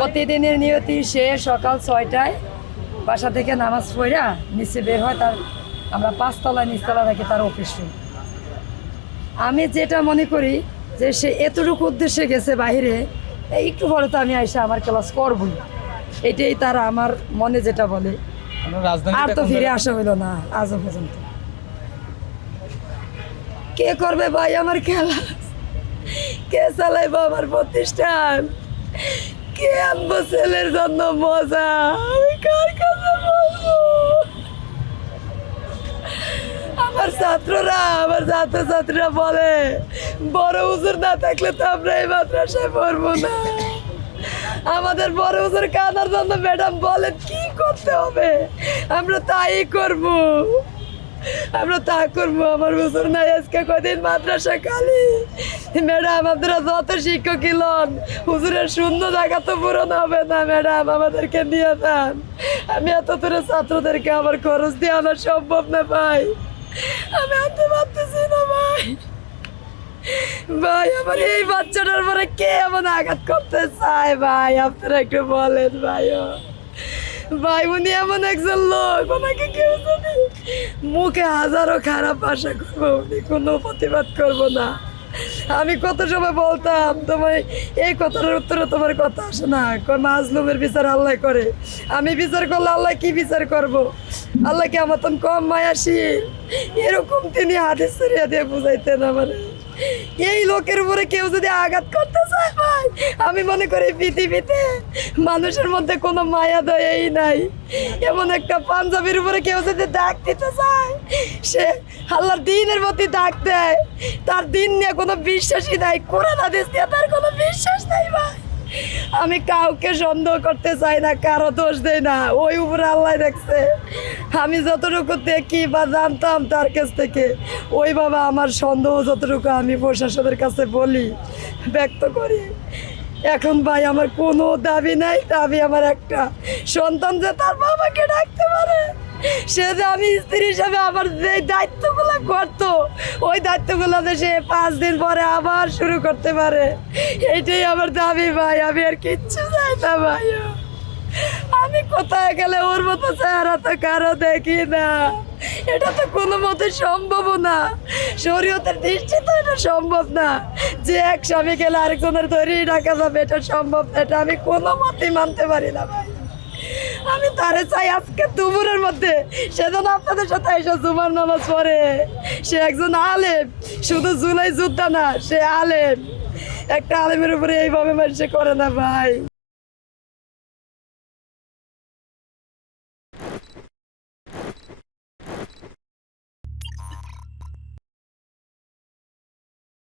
প্রতিদিনের নিয়তি সে সকাল ছয়টায় বাসা থেকে নামাজ পড়া নিচে বের হয় তার আমরা পাঁচতলা নিচতলা থাকি তার অফিস। আমি যেটা মনে করি যে সে এতটুকু উদ্দেশ্যে গেছে বাহিরে এই একটু পরে তো আমি আইসা আমার ক্লাস করব। এটাই তারা আমার মনে যেটা বলে। আর তো ফিরে আসা হইল না আজও পর্যন্ত। কে করবে ভাই আমার খেলা? কে চালাইবো আমার প্রতিষ্ঠান? কে আনব ছেলের জন্য মজা? আমি কার কাছে বলব? আমার ছাত্ররা, আমার ছাত্রছাত্রীরা বলে, বড় হুজুর না থাকলে তো আমরা এই মাদ্রাসায় পড়ব না। আমাদের বড় হুজুর কানার জন্য ম্যাডাম বলেন, কি করতে হবে? আমরা তাই করব। আমরা তা করব, আমার হুজুর নাই আজকে কদিন মাদ্রাসা খালি। ম্যাডাম, আপনারা যত শিক্ষক লন, হুজুরের শূন্য জায়গা তো পূরণ হবে না, ম্যাডাম, আমাদেরকে নিয়ে যান। আমি এত দূরে ছাত্রদেরকে আমার খরচ দিয়ে আনা সম্ভব না, ভাই। আমি আনতে পারতেছি না, ভাই। ভাই, আমার এই বাচ্চাটার পরে কে এমন আঘাত করতে চায়, ভাই? আপনারা একটু বলেন ভাই ভাই, উনি এমন একজন লোক, ওনাকে কেউ যদি মুখে হাজারো খারাপ আশা করব, উনি কোনো প্রতিবাদ করব না। আমি কত সময় বলতাম, তোমার এই কথার উত্তরে তোমার কথা আসে না। মাজলুমের বিচার আল্লাহ করে। আমি বিচার করলে আল্লাহ কি বিচার করব? আল্লাহ কি আমার মতন কম মায়াশীল? এরকম তিনি হাতে সরিয়া দিয়ে বুঝাইতেন আমার। এই লোকের উপরে কেউ যদি আঘাত করতে চায় আমি মনে করি পৃথিবীতে মানুষের মধ্যে কোনো মায়া দয়াই নাই। এমন একটা পাঞ্জাবির উপরে কেউ যদি ডাক দিতে চায়, সে আল্লাহর দিনের প্রতি ডাক দেয়। তার দিন নিয়ে কোনো বিশ্বাসই নাই, কোরআন আদেশ নিয়ে তার কোনো বিশ্বাস নাই ভাই। আমি কাউকে সন্দেহ করতে চাই না, কারও দোষ দেই না। ওই উপরে আল্লাহ দেখছে। আমি যতটুকু দেখি বা জানতাম তার কাছ থেকে ওই বাবা আমার সন্দেহ যতটুকু আমি প্রশাসনের কাছে বলি, ব্যক্ত করি। এখন ভাই, আমার কোনো দাবি নাই, দাবি আমার একটা। সন্তান যে তার বাবাকে ডাকতে পারে, সে যে আমি স্ত্রী হিসাবে আমার যে দায়িত্বগুলো ওই দায়িত্বগুলো সে পাঁচ দিন পরে আবার শুরু করতে পারে এইটাই আমার দাবি ভাই, আমি আর কিচ্ছু চাই না ভাই আমি কোথায় গেলে ওর মতো চেহারা তো কারও দেখি না। এটা তো কোনো মতে সম্ভব না। শরীয়তের দৃষ্টি তো এটা সম্ভব না যে এক স্বামী গেলে আরেকজনের ধরেই রাখা যাবে, এটা সম্ভব এটা আমি কোনো মতেই মানতে পারি না ভাই। আমি তারে চাই আজকে দুপুরের মধ্যে। সেজন্য আপনাদের সাথে এসে জুমার নামাজ পড়ে। সে একজন আলেম, শুধু জুলাই যোদ্ধা না, সে আলেম। একটা আলেমের উপরে এইভাবে মানুষে করে না ভাই।